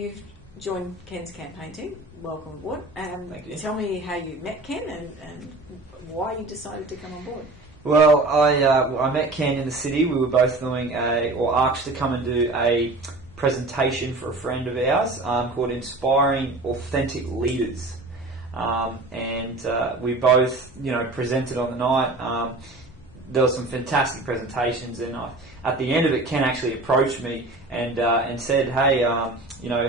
you've joined Ken's campaign team. Welcome aboard. Thank you. Tell me how you met Ken and why you decided to come on board. Well, I met Ken in the city. We were both doing asked to come and do a presentation for a friend of ours called Inspiring Authentic Leaders. We both, presented on the night. There were some fantastic presentations, and at the end of it, Ken actually approached me and said, "Hey,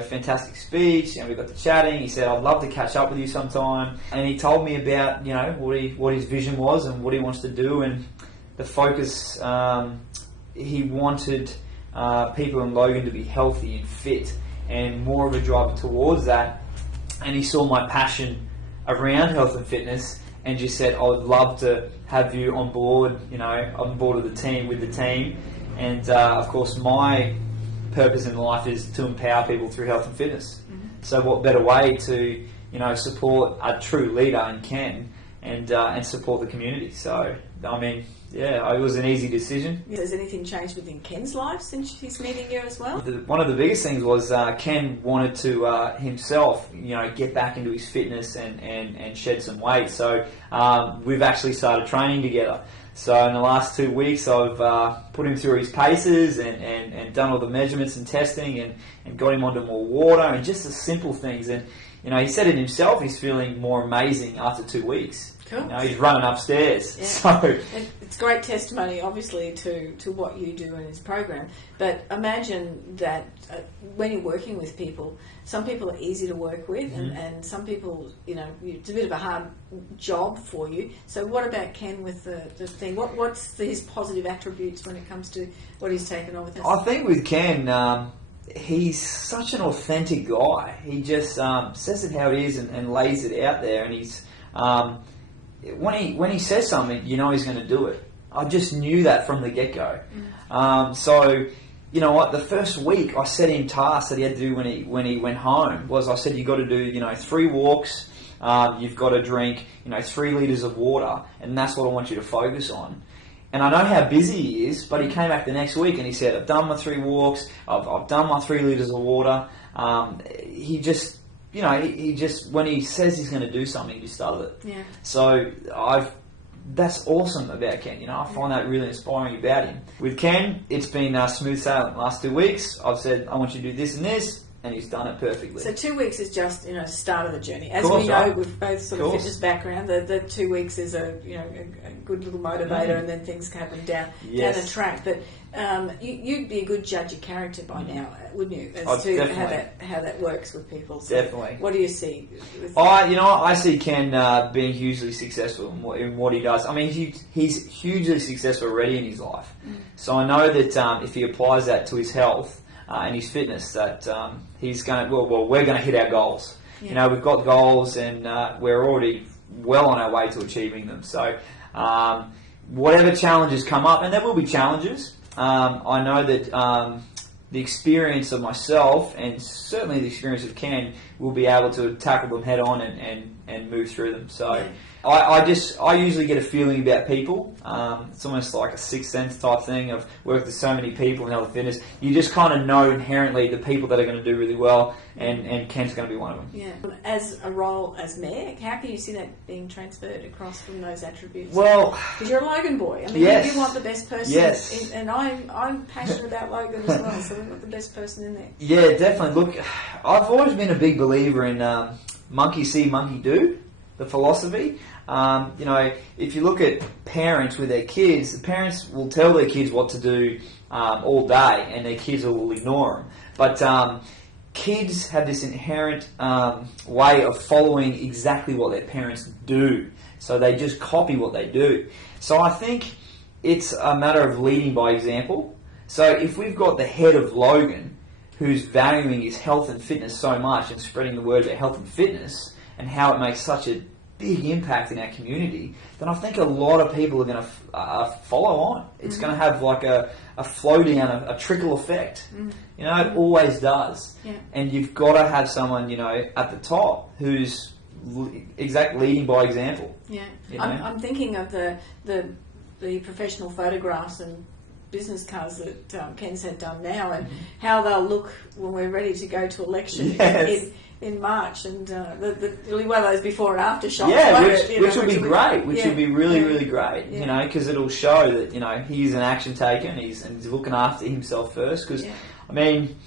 fantastic speech." And we got to chatting. He said, "I'd love to catch up with you sometime." And he told me about what his vision was and what he wants to do, and the focus. He wanted people in Logan to be healthy and fit, and more of a drive towards that. And he saw my passion around health and fitness, and just said, "I would love to have you on board, on board of the team, with the team." And of course, my purpose in life is to empower people through health and fitness. Mm-hmm. So what better way to, support a true leader in Ken and support the community. So, it was an easy decision. Has anything changed within Ken's life since he's meeting you as well? One of the biggest things was Ken wanted to himself, get back into his fitness and shed some weight. So we've actually started training together. So in the last 2 weeks, I've put him through his paces and done all the measurements and testing and got him onto more water and just the simple things. And he said it himself, he's feeling more amazing after 2 weeks. Cool. He's running upstairs. Yeah. So it's great testimony, obviously, to what you do in his program. But imagine that when you're working with people, some people are easy to work with, mm-hmm. and some people, it's a bit of a hard job for you. So what about Ken with the thing? What's his positive attributes when it comes to what he's taken on with us? I think with Ken, he's such an authentic guy. He just says it how it is and lays it out there, and he's when he says something, he's going to do it. I just knew that from the get-go. So, the first week I set him tasks that he had to do when he went home was I said, you've got to do, 3 walks, you've got to drink, 3 litres of water, and that's what I want you to focus on. And I know how busy he is, but he came back the next week and he said, I've done my 3 walks, I've done my 3 litres of water. He just, when he says he's going to do something, he just does it. Yeah. So that's awesome about Ken. I find that really inspiring about him. With Ken, it's been smooth sailing the last 2 weeks. I've said, I want you to do this and this, and he's done it perfectly. So 2 weeks is just, start of the journey. As course, we know, right. with both sort of fitness background, the 2 weeks is a good little motivator, and then things happen down the track. But you'd be a good judge of character by now, wouldn't you? As to how that works with people. So definitely. What do you see? I see Ken being hugely successful in what he does. I mean, he's hugely successful already in his life. So I know that if he applies that to his health and his fitness, that he's going to. Well, we're going to hit our goals. Yeah. We've got goals, and we're already well on our way to achieving them. So whatever challenges come up, and there will be challenges. I know that the experience of myself and certainly the experience of Ken will be able to tackle them head on and move through them. So yeah. I usually get a feeling about people. It's almost like a sixth sense type thing. I've worked with so many people in health and fitness. You just kind of know inherently the people that are going to do really well, and Ken's going to be one of them. Yeah. As a role as mayor, how can you see that being transferred across from those attributes? Well, because you're a Logan boy. I mean, yes. you want the best person. Yes. And I'm passionate about Logan as well, so we want the best person in there. Yeah, definitely. Look, I've always been a big believer in monkey see, monkey do, the philosophy. If you look at parents with their kids, the parents will tell their kids what to do all day, and their kids will ignore them. But kids have this inherent way of following exactly what their parents do. So they just copy what they do. So I think it's a matter of leading by example. So if we've got the head of Logan who's valuing his health and fitness so much and spreading the word about health and fitness and how it makes such a big impact in our community, then I think a lot of people are going to follow on. It's going to have like a flow down, a trickle effect. It always does. Yeah. And you've got to have someone, at the top who's leading by example. Yeah. I'm thinking of the professional photographs and business cards that Ken's had done now, and how they'll look when we're ready to go to election in March, and it'll be one of those before and after shots. Which will be great. Which will be really great. You know, because it'll show that, you know, he's an action taker and he's looking after himself first. Because I mean,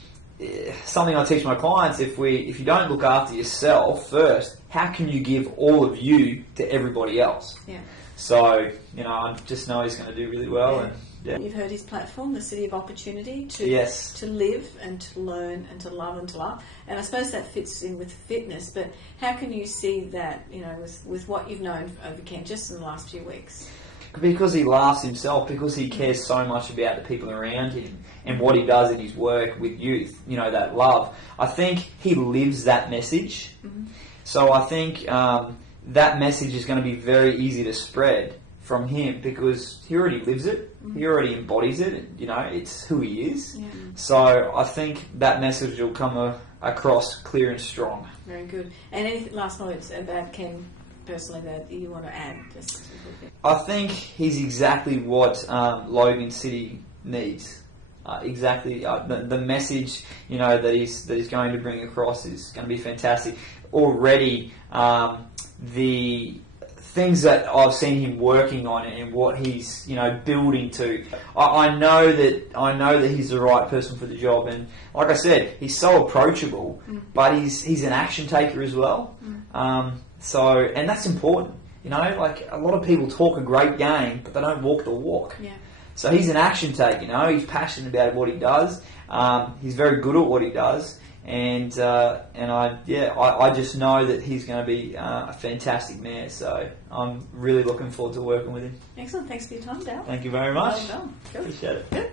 something I teach my clients: if you don't look after yourself first, how can you give all of you to everybody else? Yeah. So, you know, I just know he's going to do really well. And you've heard his platform, the City of Opportunity, to live and to learn and to love and to love. And I suppose that fits in with fitness. But how can you see that, you know, with what you've known over Ken just in the last few weeks? Because he laughs himself, because he cares so much about the people around him and what he does in his work with youth, you know, that love. I think he lives that message. Mm-hmm. So I think that message is going to be very easy to spread from him because he already lives it. Mm-hmm. He already embodies it. You know, it's who he is. Yeah. So I think that message will come across clear and strong. Very good. And any last words about Ken personally that you want to add? Just a little bit. I think he's exactly what Logan City needs. Exactly the message, you know, that he's going to bring across is going to be fantastic. Already, the things that I've seen him working on and what he's, you know, building to, I know that he's the right person for the job. And like I said, he's so approachable, but he's an action taker as well. So, and that's important. You know, like a lot of people talk a great game, but they don't walk the walk. Yeah. So he's an action taker, you know, he's passionate about what he does, he's very good at what he does, and I just know that he's going to be a fantastic man, so I'm really looking forward to working with him. Excellent, thanks for your time, Dale. Thank you very much. Well done. Good. Appreciate it. Good.